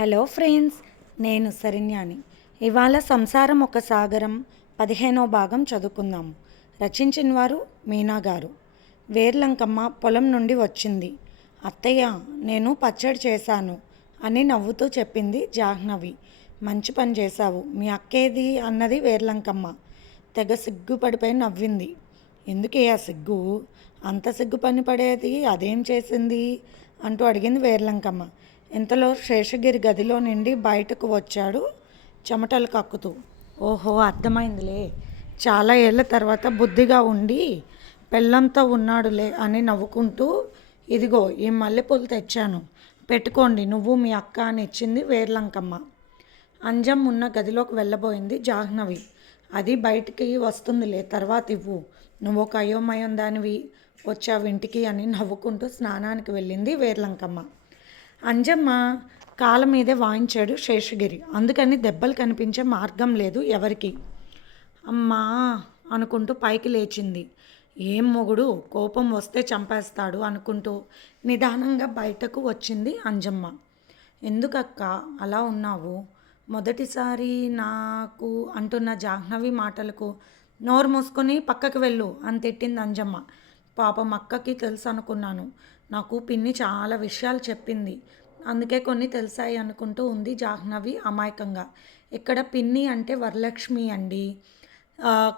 Hello friends నేను సరిన్యాని. ఇవాళ సంసారం ఒక సాగరం పదిహేనో భాగం చదువుకుందాము రచించిన వారు మీనా గారు. వేర్లంకమ్మ పొలం నుండి వచ్చింది. అత్తయ్య నేను పచ్చడి చేశాను అని నవ్వుతూ చెప్పింది జాహ్నవి. మంచి పని చేశావు మీ అక్కేది అన్నది వేర్లంకమ్మ. తెగ సిగ్గుపడిపోయి నవ్వింది. ఎందుకే ఆ సిగ్గు? అంత సిగ్గు పని పడేది అదేం చేసింది? అంటూ అడిగింది వేర్లంకమ్మ. ఇంతలో శేషగిరి గదిలో నుండి బయటకు వచ్చాడు చెమటలు కక్కుతూ. ఓహో అర్థమైందిలే. చాలా ఏళ్ళ తర్వాత బుద్ధిగా ఉండి పెళ్ళంతో ఉన్నాడులే అని నవ్వుకుంటూ ఇదిగో ఈ మల్లెపూలు తెచ్చాను. పెట్టుకోండి నువ్వు మీ అక్క అని ఇచ్చింది వేర్లంకమ్మ. అంజం ఉన్న గదిలోకి వెళ్ళబోయింది జాహ్నవి. అది బయటికి వస్తుందిలే తర్వాత ఇవ్వు. నువ్వు ఒక అయోమయం దానివి వచ్చావు ఇంటికి అని నవ్వుకుంటూ స్నానానికి వెళ్ళింది వేర్లంకమ్మ. అంజమ్మ కాళ్ళ మీదే వాయించాడు శేషగిరి. అందుకని దెబ్బలు కనిపించే మార్గం లేదు ఎవరికి. అమ్మా అనుకుంటూ పైకి లేచింది. ఏం మొగుడు కోపం వస్తే చంపేస్తాడు అనుకుంటూ నిదానంగా బయటకు వచ్చింది అంజమ్మ. ఎందుకక్క అలా ఉన్నావు? మొదటిసారి నాకు అంటున్న జాహ్నవి మాటలకు నోరు మూసుకొని పక్కకు వెళ్ళు అని తిట్టింది అంజమ్మ. పాపం అక్కకి తెలుసు అనుకున్నాను నాకు పిన్ని చాలా విషయాలు చెప్పింది. అందుకే కొన్ని తెలిసాయి అనుకుంటూ ఉంది జాహ్నవి అమాయకంగా. ఇక్కడ పిన్ని అంటే వరలక్ష్మి అండి.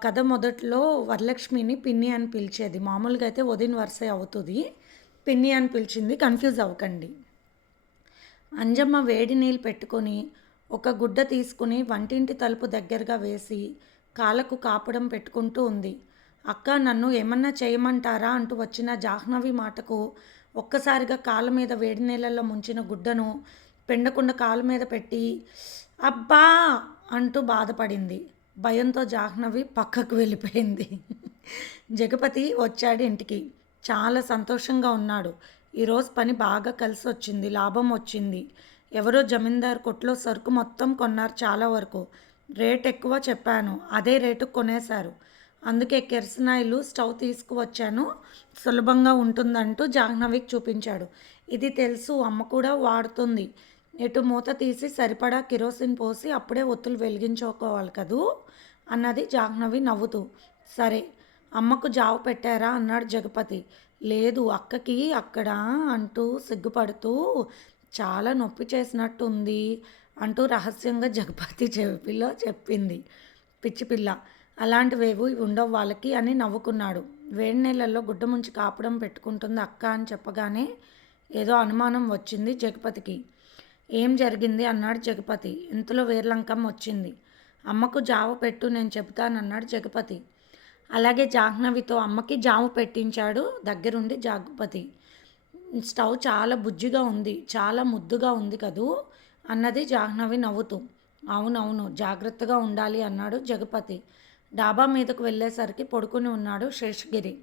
కథ మొదట్లో వరలక్ష్మిని పిన్ని అని పిలిచేది. మామూలుగా అయితే వదిన వరుసే అవుతుంది. పిన్ని అని పిలిచింది కన్ఫ్యూజ్ అవ్వకండి. అంజమ్మ వేడి నీళ్ళు పెట్టుకొని ఒక గుడ్డ తీసుకుని వంటింటి తలుపు దగ్గరగా వేసి కాళ్ళకు కాపడం పెట్టుకుంటూ ఉంది. అక్క నన్ను ఏమన్నా చేయమంటారా అంటూ వచ్చిన జాహ్నవి మాటకు ఒక్కసారిగా కాళ్ళ మీద వేడి నీళ్ళల్లో ముంచిన గుడ్డను పెండకుండా కాళ్ళ మీద పెట్టి అబ్బా అంటూ బాధపడింది. భయంతో జాహ్నవి పక్కకు వెళ్ళిపోయింది. జగపతి వచ్చాడు ఇంటికి. చాలా సంతోషంగా ఉన్నాడు. ఈరోజు పని బాగా కలిసి వచ్చింది లాభం వచ్చింది. ఎవరో జమీందార్ కొట్లో సరుకు మొత్తం కొన్నారు చాలా వరకు. రేట్ ఎక్కువ చెప్పాను అదే రేటు కొనేశారు. అందుకే కెరసనాయిలు స్టవ్ తీసుకువచ్చాను. సులభంగా ఉంటుందంటూ జాహ్నవికి చూపించాడు. ఇది తెలుసు అమ్మ కూడా వాడుతుంది. ఎటు మూత తీసి సరిపడా కిరోసిన్ పోసి అప్పుడే ఒత్తులు వెలిగించుకోవాలి కదూ? అన్నది జాహ్నవి నవ్వుతూ. సరే అమ్మకు జావ పెట్టారా? అన్నాడు జగపతి. లేదు అక్కకి అక్కడ అంటూ సిగ్గుపడుతూ. చాలా నొప్పి చేసినట్టుంది అంటూ రహస్యంగా జగపతి చెవిపిల్ల చెప్పింది. పిచ్చి పిల్ల అలాంటివేవి ఉండవు వాళ్ళకి అని నవ్వుకున్నాడు. వేడి నీళ్ళల్లో గుడ్డ ముంచి కాపడం పెట్టుకుంటుంది అక్క అని చెప్పగానే ఏదో అనుమానం వచ్చింది జగపతికి. ఏం జరిగింది? అన్నాడు జగపతి. ఇంతలో వేర్లంకం వచ్చింది. అమ్మకు జావ పెట్టు నేను చెబుతానన్నాడు జగపతి. అలాగే జాహ్నవితో అమ్మకి జామ పెట్టించాడు దగ్గరుండి జగపతి. స్టవ్ చాలా బుజ్జిగా ఉంది చాలా ముద్దుగా ఉంది కదూ? అన్నది జాహ్నవి నవ్వుతూ. అవునవును జాగ్రత్తగా ఉండాలి అన్నాడు జగపతి. డాబా మీదకు వెళ్ళేసరికి పడుకుని ఉన్నాడు శేషగిరి.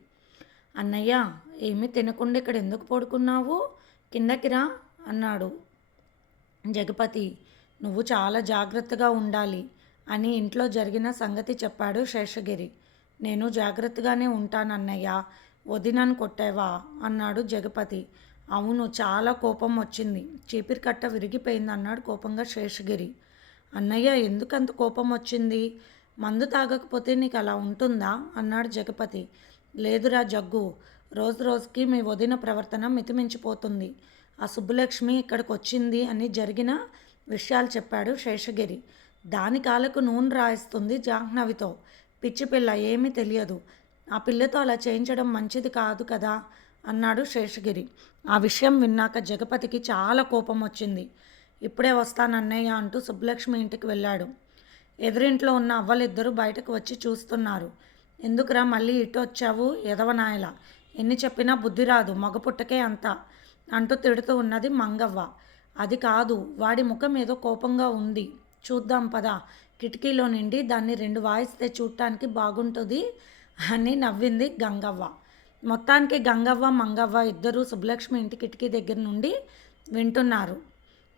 అన్నయ్య ఏమీ తినకుండా ఇక్కడ ఎందుకు పడుకున్నావు? కిందకి రా అన్నాడు. జగపతి నువ్వు చాలా జాగ్రత్తగా ఉండాలి అని ఇంట్లో జరిగిన సంగతి చెప్పాడు శేషగిరి. నేను జాగ్రత్తగానే ఉంటానన్నయ్య వదినను కొట్టావా? అన్నాడు జగపతి. అవును చాలా కోపం వచ్చింది. చీపిరి కట్ట విరిగిపోయింది అన్నాడు కోపంగా శేషగిరి. అన్నయ్య ఎందుకంత కోపం వచ్చింది? మందు తాగకపోతే నీకు అలా ఉంటుందా? అన్నాడు జగపతి. లేదురా జగ్గు రోజు రోజుకి మీ వదిన ప్రవర్తన మితిమించిపోతుంది. ఆ సుబ్బలక్ష్మి ఇక్కడికి వచ్చింది అని జరిగిన విషయాలు చెప్పాడు శేషగిరి. దాని కాలకు నూనె రాయిస్తుంది జాహ్నవితో. పిచ్చి పిల్ల ఏమీ తెలియదు. ఆ పిల్లతో అలా చేయించడం మంచిది కాదు కదా? అన్నాడు శేషగిరి. ఆ విషయం విన్నాక జగపతికి చాలా కోపం వచ్చింది ఇప్పుడే వస్తానన్నయ్య అంటూ సుబ్బలక్ష్మి ఇంటికి వెళ్ళాడు. ఎదురింట్లో ఉన్న అవ్వలిద్దరూ బయటకు వచ్చి చూస్తున్నారు. ఎందుకురా మళ్ళీ ఇటు వచ్చావు? ఎదవనాయల ఎన్ని చెప్పినా బుద్ధి రాదు. మగ పుట్టకే అంత అంటూ తిడుతూ ఉన్నది మంగవ్వ. అది కాదు. వాడి ముఖం ఏదో కోపంగా ఉంది. చూద్దాం పద. కిటికీలో నుండి దాన్ని రెండు వాయిస్తే చూడటానికి బాగుంటుంది అని నవ్వింది గంగవ్వ. మొత్తానికి గంగవ్వ మంగవ్వ ఇద్దరూ సుబ్బలక్ష్మి ఇంటి కిటికీ దగ్గర నుండి వింటున్నారు.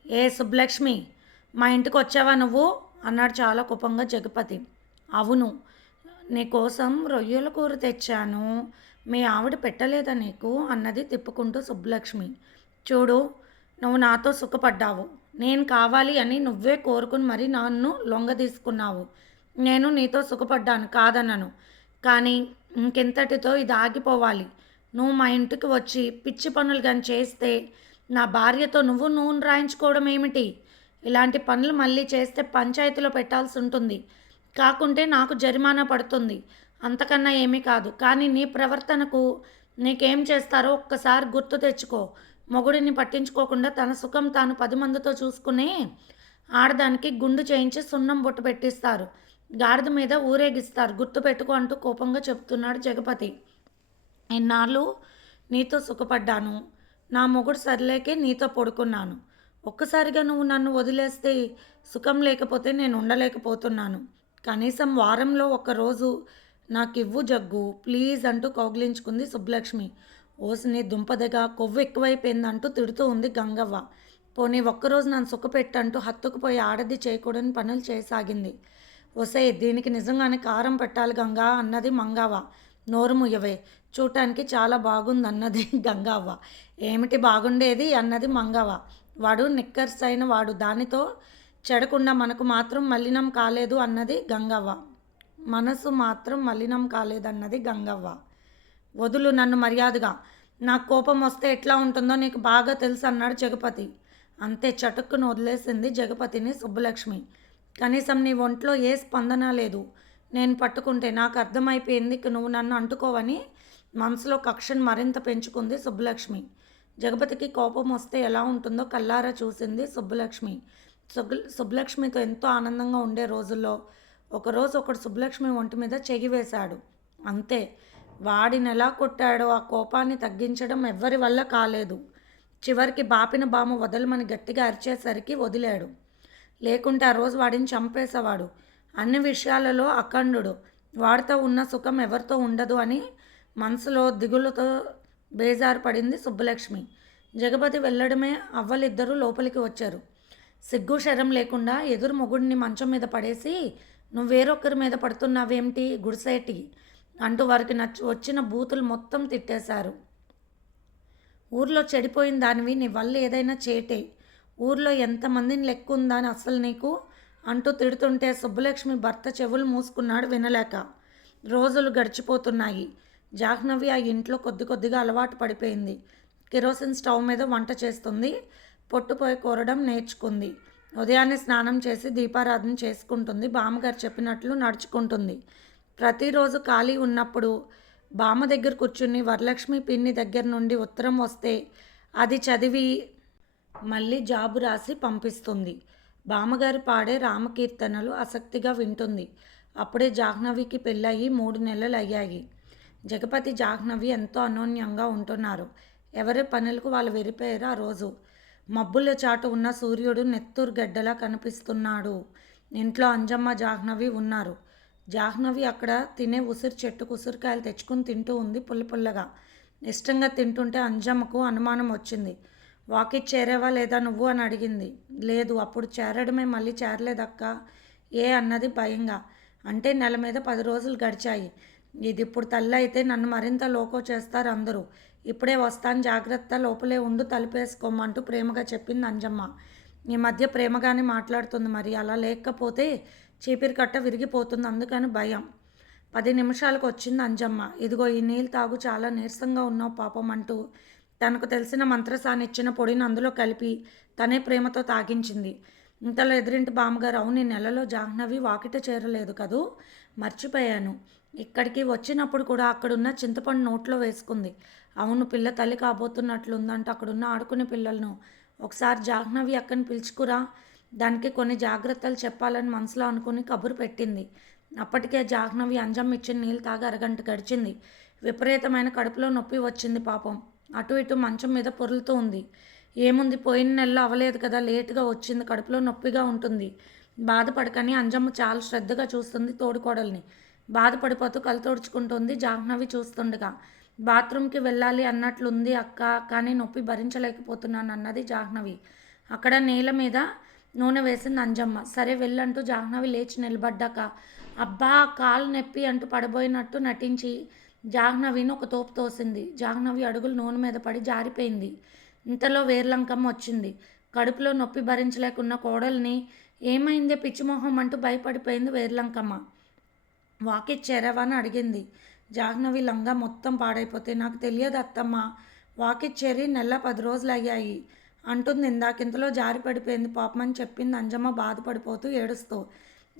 ఏ సుబ్బలక్ష్మి? మా ఇంటికి వచ్చావా నువ్వు? అన్నాడు చాలా కోపంగా జగపతి. అవును నీకోసం రొయ్యల కూర తెచ్చాను. మీ ఆవిడ పెట్టలేదా నీకు? అన్నది తిప్పుకుంటూ సుబ్బలక్ష్మి. చూడు నువ్వు నాతో సుఖపడ్డావు. నేను కావాలి అని నువ్వే కోరుకుని మరి నన్ను లొంగ తీసుకున్నావు. నేను నీతో సుఖపడ్డాను కాదన్నను కానీ ఇంకెంతటితో ఇది ఆగిపోవాలి. నువ్వు మా ఇంటికి వచ్చి పిచ్చి పనులు కానీ చేస్తే నా భార్యతో నువ్వు నూనె రాయించుకోవడం ఏమిటి? ఇలాంటి పనులు మళ్ళీ చేస్తే పంచాయతీలో పెట్టాల్సి ఉంటుంది కాకుంటే నాకు జరిమానా పడుతుంది. అంతకన్నా ఏమీ కాదు. కానీ నీ ప్రవర్తనకు నీకేం చేస్తారో ఒక్కసారి గుర్తు తెచ్చుకో. మొగుడిని పట్టించుకోకుండా తన సుఖం తాను పది మందితో చూసుకునే ఆడదానికి గుండు చేయించి సున్నం బొట్టు పెట్టిస్తారు. గాడిద మీద ఊరేగిస్తారు. గుర్తు పెట్టుకో అంటూ కోపంగా చెప్తున్నాడు జగపతి. ఇన్నాళ్ళు నీతో సుఖపడ్డాను. నా మొగుడు సర్లేకే నీతో పడుకున్నాను. ఒక్కసారిగా నువ్వు నన్ను వదిలేస్తే సుఖం లేకపోతే నేను ఉండలేకపోతున్నాను. కనీసం వారంలో ఒక్కరోజు నాకు ఇవ్వు జగ్గు. ప్లీజ్ అంటూ కౌగిలించుకుంది సుబ్బలక్ష్మి. ఓసిని దుంపదగా కొవ్వు ఎక్కువైపోయిందంటూ తిడుతూ ఉంది గంగవ్వ. పోనీ ఒక్కరోజు నన్ను సుఖపెట్టంటూ హత్తుకుపోయి ఆడది చేయకూడని పనులు చేయసాగింది. ఒసే దీనికి నిజంగానే కారం పెట్టాలి గంగా అన్నది మంగావ నోరు ముయ్యవే చూడటానికి చాలా బాగుందన్నది గంగావ్వ. ఏమిటి బాగుండేది అన్నది మంగవ్వ. వాడు నిక్కర్స్ అయిన వాడు. దానితో చెడకుండా మనకు మాత్రం మలినం కాలేదు అన్నది గంగవ్వ. మనసు మాత్రం మలినం కాలేదన్నది గంగవ్వ. వదులు నన్ను మర్యాదగా. నాకు కోపం వస్తే ఎట్లా ఉంటుందో నీకు బాగా తెలుసు అన్నాడు జగపతి. అంతే చటుక్కును వదిలేసింది జగపతిని సుబ్బలక్ష్మి. కనీసం నీ ఒంట్లో ఏ స్పందన లేదు. నేను పట్టుకుంటే నాకు అర్థమైపోయింది నువ్వు నన్ను అంటుకోవని మనసులో కక్షను మరింత పెంచుకుంది సుబ్బలక్ష్మి. జగపతికి కోపం వస్తే ఎలా ఉంటుందో కల్లారా చూసింది సుబ్బలక్ష్మి. సుబ్బలక్ష్మితో ఎంతో ఆనందంగా ఉండే రోజుల్లో ఒకరోజు ఒకడు సుబ్బలక్ష్మి ఒంటి మీద చెగి వేశాడు. అంతే వాడిని ఎలా కొట్టాడో ఆ కోపాన్ని తగ్గించడం ఎవ్వరి వల్ల కాలేదు. చివరికి బాపిన బామ వదలమని గట్టిగా అరిచేసరికి వదిలాడు. లేకుంటే ఆ రోజు వాడిని చంపేసేవాడు. అన్ని విషయాలలో అఖండుడు. వాడితో ఉన్న సుఖం ఎవరితో ఉండదు అని మనసులో దిగులతో బేజారు పడింది సుబ్బలక్ష్మి. జగపతి వెళ్ళడమే అవ్వలిద్దరూ లోపలికి వచ్చారు. సిగ్గు శరం లేకుండా ఎదురు మొగుడిని మంచం మీద పడేసి నువ్వు వేరొకరి మీద పడుతున్నావేమిటి గుడిసేటి అంటూ వారికి నచ్చి వచ్చిన బూతులు మొత్తం తిట్టేశారు. ఊర్లో చెడిపోయిన దానివి నీ వల్ల ఏదైనా చేటే. ఊర్లో ఎంతమందిని లెక్క ఉందా అని అసలు నీకు అంటూ తిడుతుంటే సుబ్బలక్ష్మి భర్త చెవులు మూసుకున్నాడు వినలేక. రోజులు గడిచిపోతున్నాయి. జాహ్నవి ఆ ఇంట్లో కొద్ది కొద్దిగా అలవాటు పడిపోయింది. కిరోసిన్ స్టవ్ మీద వంట చేస్తుంది. పొట్టుపోయి కోరడం నేర్చుకుంది. ఉదయాన్నే స్నానం చేసి దీపారాధన చేసుకుంటుంది. బామ్మగారు చెప్పినట్లు నడుచుకుంటుంది. ప్రతిరోజు ఖాళీ ఉన్నప్పుడు బామ్మ దగ్గర కూర్చుని వరలక్ష్మి పిన్ని దగ్గర నుండి ఉత్తరం వస్తే అది చదివి మళ్ళీ జాబు రాసి పంపిస్తుంది. బామ్మగారు పాడే రామకీర్తనలు ఆసక్తిగా వింటుంది. అప్పుడే జాహ్నవికి పెళ్ళయి మూడు నెలలు అయ్యాయి జగపతి జాహ్నవి ఎంతో అనోన్యంగా ఉంటున్నారు. ఎవరి పనులకు వాళ్ళు వెరిపోయారు ఆ రోజు. మబ్బుల చాటు ఉన్న సూర్యుడు నెత్తూరు గడ్డలా కనిపిస్తున్నాడు. ఇంట్లో అంజమ్మ జాహ్నవి ఉన్నారు. జాహ్నవి అక్కడ తినే ఉసిరి చెట్టుకు ఉసిరికాయలు తెచ్చుకుని తింటూ ఉంది పుల్ల పుల్లగా. ఇష్టంగా తింటుంటే అంజమ్మకు అనుమానం వచ్చింది. వాకి చేరేవా లేదా నువ్వు అని అడిగింది. లేదు అప్పుడు చేరడమే మళ్ళీ చేరలేదక్క. ఏ అన్నది భయంగా. అంటే నెల మీద పది రోజులు గడిచాయి. ఇది ఇప్పుడు తల్లి అయితే నన్ను మరింత లోకో చేస్తారు అందరూ. ఇప్పుడే వస్తాను జాగ్రత్త లోపలే ఉండు తలుపేసుకోమంటూ ప్రేమగా చెప్పింది అంజమ్మ. ఈ మధ్య ప్రేమగానే మాట్లాడుతుంది మరి. అలా లేకపోతే చీపిరి కట్ట విరిగిపోతుంది అందుకని భయం. పది నిమిషాలకు వచ్చింది అంజమ్మ. ఇదిగో ఈ నీళ్ళు తాగు చాలా నీరసంగా ఉన్నావు పాపం అంటూ తనకు తెలిసిన మంత్రసాన్ని ఇచ్చిన పొడిని అందులో కలిపి తనే ప్రేమతో తాగించింది. ఇంతలో ఎదురింటి బామ్మగారు అవును ఈ నెలలో జాహ్నవి వాకిట చేరలేదు కదూ? మర్చిపోయాను. ఇక్కడికి వచ్చినప్పుడు కూడా అక్కడున్న చింతపండు నోట్లో వేసుకుంది. అవును పిల్ల తల్లి కాబోతున్నట్లుందంట అక్కడున్న ఆడుకునే పిల్లలను. ఒకసారి జాహ్నవి అక్కని పిలుచుకురా. దానికి కొన్ని జాగ్రత్తలు చెప్పాలని మనసులో అనుకుని కబురు పెట్టింది. అప్పటికే జాహ్నవి అంజం ఇచ్చిన నీళ్ళు తాగి అరగంట గడిచింది. విపరీతమైన కడుపులో నొప్పి వచ్చింది పాపం. అటు ఇటు మంచం మీద పొరులుతూ ఉంది. ఏముంది పోయిన నెలలో అవ్వలేదు కదా లేటుగా వచ్చింది కడుపులో నొప్పిగా ఉంటుంది. బాధపడకని అంజమ్మ చాలా శ్రద్ధగా చూస్తుంది తోడుకోడల్ని. బాధపడిపోతూ కళ్ళు జాహ్నవి చూస్తుండగా బాత్రూమ్కి వెళ్ళాలి అన్నట్లుంది అక్క కానీ నొప్పి భరించలేకపోతున్నాను అన్నది జాహ్నవి. అక్కడ నేల మీద నూనె వేసింది అంజమ్మ. సరే వెళ్ళంటూ జాహ్నవి లేచి నిలబడ్డాక అబ్బా కాలు నొప్పి అంటూ పడబోయినట్టు నటించి జాహ్నవిని ఒక తోపు తోసింది. జాహ్నవి అడుగులు నూనె మీద పడి జారిపోయింది. ఇంతలో వేర్లంకమ్మ వచ్చింది. కడుపులో నొప్పి భరించలేకున్న కోడల్ని ఏమైందే పిచ్చిమోహం అంటూ భయపడిపోయింది వేర్లంకమ్మ. వాకిచ్చారావా అని అడిగింది. జాహ్నవి లంగా మొత్తం పాడైపోతే నాకు తెలియదు అత్తమ్మ. వాకిచ్చేరి నెల పది రోజులు అయ్యాయి అంటుంది ఇందాకింతలో జారి పడిపోయింది పాపమని చెప్పింది అంజమ్మ బాధపడిపోతూ ఏడుస్తూ.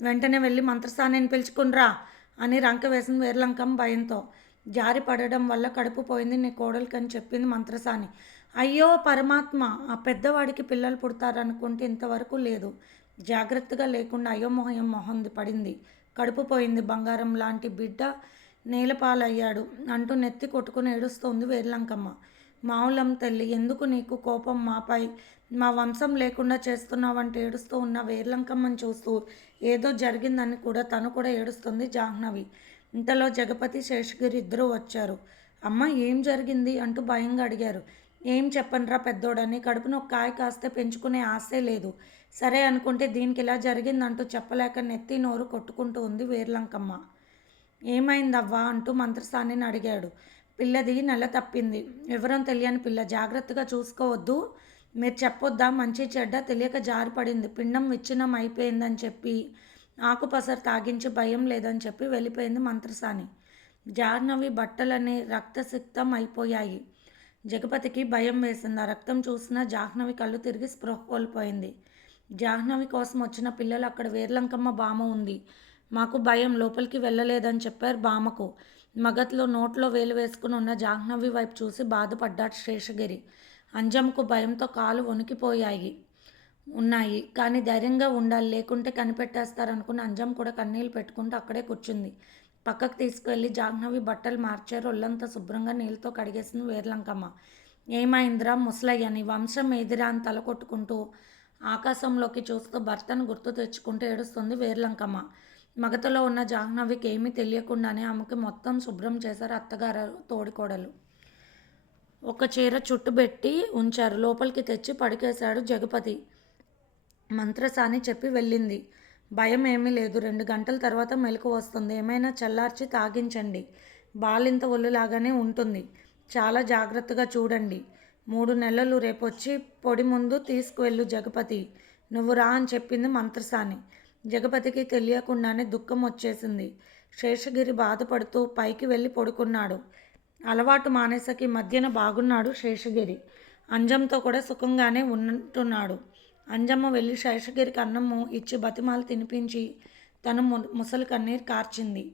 వెంటనే వెళ్ళి మంత్రసానిని పిలుచుకునిరా అని రంక వేసింది వేర్లంకం భయంతో. జారి పడడం వల్ల కడుపు పోయింది నీ కోడలికి అని చెప్పింది మంత్రసాని. అయ్యో పరమాత్మ ఆ పెద్దవాడికి పిల్లలు పుడతారనుకుంటే ఇంతవరకు లేదు. జాగ్రత్తగా లేకుండా అయోమోహయం మొహంది పడింది. కడుపు పోయింది బంగారం లాంటి బిడ్డ నేలపాలయ్యాడు. అంటూ నెత్తి కొట్టుకుని ఏడుస్తోంది వేర్లంకమ్మ. మావులం తల్లి ఎందుకు నీకు కోపం మాపై? మా వంశం లేకుండా చేస్తున్నావంటే ఏడుస్తూ ఉన్న వేర్లంకమ్మని చూస్తూ ఏదో జరిగిందని కూడా తను కూడా ఏడుస్తుంది జాహ్నవి. ఇంతలో జగపతి శేషగిరి ఇద్దరూ వచ్చారు. అమ్మ ఏం జరిగింది? అంటూ భయంగా అడిగారు. ఏం చెప్పనరా పెద్దోడని? కడుపున ఒక కాయ కాస్తే పెంచుకునే ఆశే లేదు. సరే అనుకుంటే దీనికి ఇలా జరిగిందంటూ చెప్పలేక నెత్తి నోరు కొట్టుకుంటూ ఉంది వేర్లంకమ్మ. ఏమైందవ్వా అంటూ మంత్రసానిని అడిగాడు. పిల్లది నెల తప్పింది. వివరం తెలియని పిల్ల. జాగ్రత్తగా చూసుకోవద్దు. మీరు చెప్పొద్దా? మంచి చెడ్డ తెలియక జారిపడింది. పిండం విచ్ఛిన్నం అయిపోయిందని చెప్పి ఆకుపసరు తాగించి భయం లేదని చెప్పి వెళ్ళిపోయింది మంత్రసాని. జాహ్నవి బట్టలని రక్తసిక్తం అయిపోయాయి జగపతికి భయం వేసింది. ఆ రక్తం చూసిన జాహ్నవి కళ్ళు తిరిగి స్పృహ కోల్పోయింది. జాహ్నవి కోసం వచ్చిన పిల్లలు అక్కడ వేర్లంకమ్మ బామ ఉంది. మాకు భయం లోపలికి వెళ్ళలేదని చెప్పారు బామకు. మగత్లో నోట్లో వేలు వేసుకుని ఉన్న జాహ్నవి వైపు చూసి బాధపడ్డాడు శేషగిరి. అంజమ్కు భయంతో కాలు వణికిపోయాయి ఉన్నాయి. కానీ ధైర్యంగా ఉండాలి లేకుంటే కనిపెట్టేస్తారనుకుని అంజం కూడా కన్నీళ్ళు పెట్టుకుంటూ అక్కడే కూర్చుంది. పక్కకు తీసుకువెళ్ళి జాహ్నవి బట్టలు మార్చారు. ఒళ్ళంతా శుభ్రంగా నీళ్ళతో కడిగేసింది వేర్లంకమ్మ. ఏమైందిరా ముసలయ్యని వంశం ఎదిరా అని తల కొట్టుకుంటూ ఆకాశంలోకి చూస్తూ భర్తను గుర్తు తెచ్చుకుంటూ ఏడుస్తుంది వేర్లంకమ్మ. మగతలో ఉన్న జాహ్నవికి ఏమీ తెలియకుండానే ఆమెకి మొత్తం శుభ్రం చేశారు అత్తగారు తోడికోడలు. ఒక చీర చుట్టుబెట్టి ఉంచారు. లోపలికి తెచ్చి పడికేశాడు జగపతి. మంత్రసాని చెప్పి వెళ్ళింది. భయం ఏమీ లేదు. రెండు గంటల తర్వాత మెలకు వస్తుంది. ఏమైనా చల్లార్చి తాగించండి. బాలింత ఒళ్ళులాగానే ఉంటుంది. చాలా జాగ్రత్తగా చూడండి. మూడు నెలలు రేపొచ్చి పొడి ముందు తీసుకువెళ్ళు జగపతి. నువ్వు రా అని చెప్పింది మంత్రసాని. జగపతికి తెలియకుండానే దుఃఖం వచ్చేసింది. శేషగిరి బాధపడుతూ పైకి వెళ్ళి పడుకున్నాడు. అలవాటు మానేసకి మధ్యన బాగున్నాడు శేషగిరి. అంజంతో కూడా సుఖంగానే ఉంటున్నాడు. అంజమ్మ వెళ్ళి శేషగిరికి అన్నము ఇచ్చి బతిమాలు తినిపించి తను ము ముసలి కన్నీరు కార్చింది.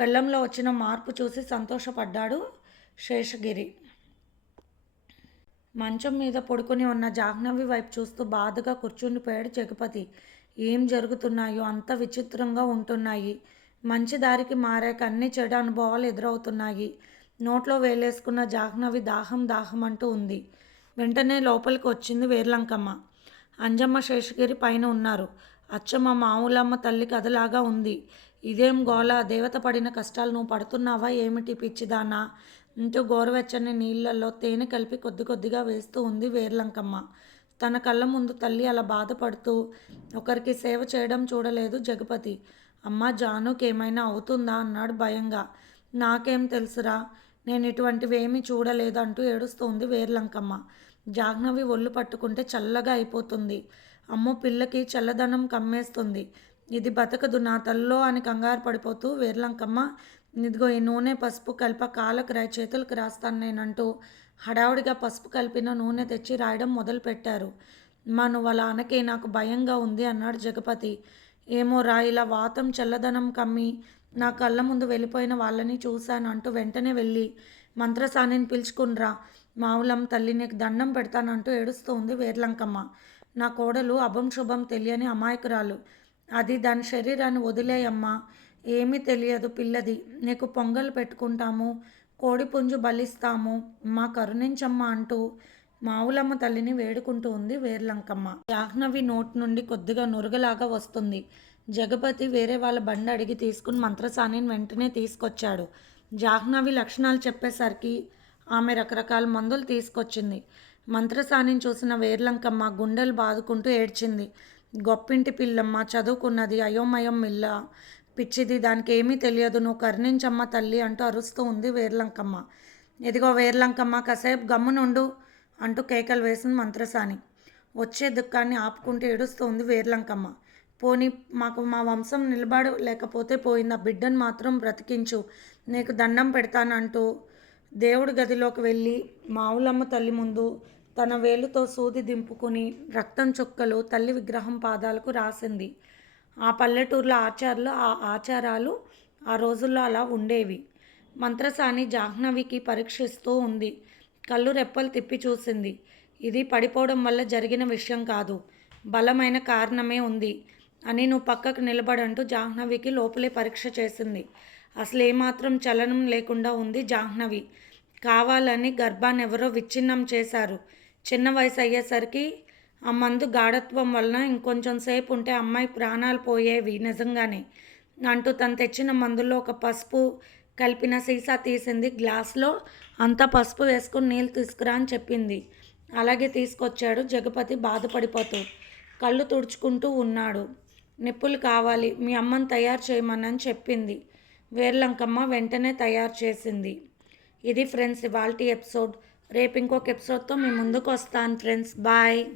పెళ్ళంలో వచ్చిన మార్పు చూసి సంతోషపడ్డాడు శేషగిరి. మంచం మీద పడుకుని ఉన్న జాహ్నవి వైపు చూస్తూ బాధగా కూర్చుండిపోయాడు జగపతి. ఏం జరుగుతున్నాయో అంత విచిత్రంగా ఉంటున్నాయి. మంచి దారికి మారాక అన్ని చెడు అనుభవాలు ఎదురవుతున్నాయి. నోట్లో వేలేసుకున్న జాహ్నవి దాహం దాహం అంటూ ఉంది. వెంటనే లోపలికి వచ్చింది వేర్లంకమ్మ. అంజమ్మ శేషగిరి పైన ఉన్నారు. అచ్చమ్మ మామూలమ్మ తల్లి కథలాగా ఉంది. ఇదేం గోళ? దేవత పడిన కష్టాలు నువ్వు పడుతున్నావా? ఏమిటి పిచ్చిదానా? ఇంటూ గోరువెచ్చని నీళ్ళలో తేనె కలిపి కొద్ది కొద్దిగా వేస్తూ ఉంది వేర్లంకమ్మ. తన కళ్ళ ముందు తల్లి అలా బాధపడుతూ ఒకరికి సేవ చేయడం చూడలేదు జగపతి. అమ్మ జానుకి ఏమైనా అవుతుందా? అన్నాడు భయంగా. నాకేం తెలుసురా నేను ఇటువంటివేమీ చూడలేదు అంటూ ఏడుస్తోంది వేర్లంకమ్మ. జాహ్నవి ఒళ్ళు పట్టుకుంటే చల్లగా అయిపోతుంది. అమ్మో పిల్లకి చల్లదనం కమ్మేస్తుంది. ఇది బతకదు నా తల్లో అని కంగారు పడిపోతూ వేర్లంకమ్మ ఇదిగో ఈ నూనె పసుపు కలిప కాళ్ళకు రాయి చేతులకు రాస్తాను నేనంటూ హడావుడిగా పసుపు కలిపిన నూనె తెచ్చి రాయడం మొదలుపెట్టారు. మా నువ్వు అలా అనకే నాకు భయంగా ఉంది అన్నాడు జగపతి. ఏమో రా ఇలా వాతం చల్లదనం కమ్మి నా కళ్ళ ముందు వెళ్ళిపోయిన వాళ్ళని చూశాను అంటూ వెంటనే వెళ్ళి మంత్రసానిని పిలుచుకునిరా మావులం తల్లి నీకు దండం పెడతానంటూ ఏడుస్తూ ఉంది వేర్లంకమ్మ. నా కోడలు అభం శుభం తెలియని అమాయకురాలు. అది దాని శరీరాన్ని వదిలేయమ్మా. ఏమీ తెలియదు పిల్లది. నీకు పొంగల్ పెట్టుకుంటాము కోడి పుంజు బలిస్తాము మా కరుణించమ్మ అంటూ మావులమ్మ తల్లిని వేడుకుంటూ ఉంది వేర్లంకమ్మ. జాహ్నవి నోట్ నుండి కొద్దిగా నురగలాగా వస్తుంది. జగపతి వేరే వాళ్ళ బండి అడిగి తీసుకుని మంత్రసానిని వెంటనే తీసుకొచ్చాడు. జాహ్నవి లక్షణాలు చెప్పేసరికి ఆమె రకరకాల మందులు తీసుకొచ్చింది. మంత్రసానిని చూసిన వేర్లంకమ్మ గుండెలు బాదుకుంటూ ఏడ్చింది. గొప్పింటి పిల్లమ్మ చదువుకున్నది అయోమయం మిల్ల పిచ్చిది దానికి ఏమీ తెలియదు. నువ్వు కర్ణించమ్మ తల్లి అంటూ అరుస్తూ ఉంది వేర్లంకమ్మ. ఇదిగో వేర్లంకమ్మ కాసేపు గమ్మునుండు అంటూ కేకలు వేసింది మంత్రసాని. వచ్చే దుఃఖాన్ని ఆపుకుంటూ ఏడుస్తోంది వేర్లంకమ్మ. పోనీ మాకు మా వంశం నిలబడ లేకపోతే పోయింది. ఆ బిడ్డను మాత్రం బ్రతికించు. నీకు దండం పెడతానంటూ దేవుడి గదిలోకి వెళ్ళి మావులమ్మ తల్లి ముందు తన వేలుతో సూది దింపుకుని రక్తం చుక్కలు తల్లి విగ్రహం పాదాలకు రాసింది. ఆ పల్లెటూర్ల ఆచారాలు ఆ ఆచారాలు ఆ రోజుల్లో అలా ఉండేవి. మంత్రసాని జాహ్నవికి పరీక్షిస్తూ ఉంది. కళ్ళు రెప్పలు తిప్పి చూసింది. ఇది పడిపోవడం వల్ల జరిగిన విషయం కాదు. బలమైన కారణమే ఉంది అని నువ్వు పక్కకు నిలబడంటూ జాహ్నవికి లోపలే పరీక్ష చేసింది. అసలు ఏమాత్రం చలనం లేకుండా ఉంది జాహ్నవి. కావాలని గర్భాన్ని ఎవరో విచ్ఛిన్నం చేశారు. చిన్న వయసు అయ్యేసరికి ఆ మందు గాఢత్వం వలన ఇంకొంచెం సేపు ఉంటే అమ్మాయి ప్రాణాలు పోయేవి నిజంగానే. అంటూ తను తెచ్చిన మందులో ఒక పసుపు కలిపిన సీసా తీసింది. గ్లాస్లో అంతా పసుపు వేసుకుని నీళ్ళు తీసుకురా అని చెప్పింది. అలాగే తీసుకొచ్చాడు. జగపతి బాధపడిపోతూ కళ్ళు తుడుచుకుంటూ ఉన్నాడు. నిప్పులు కావాలి. మీ అమ్మని తయారు చేయమని చెప్పింది. వేర్లంకమ్మ వెంటనే తయారు చేసింది. ఇది ఫ్రెండ్స్ ఇవాల్టి ఎపిసోడ్. రేపు ఇంకొక ఎపిసోడ్తో మీ ముందుకు వస్తాను ఫ్రెండ్స్. బాయ్.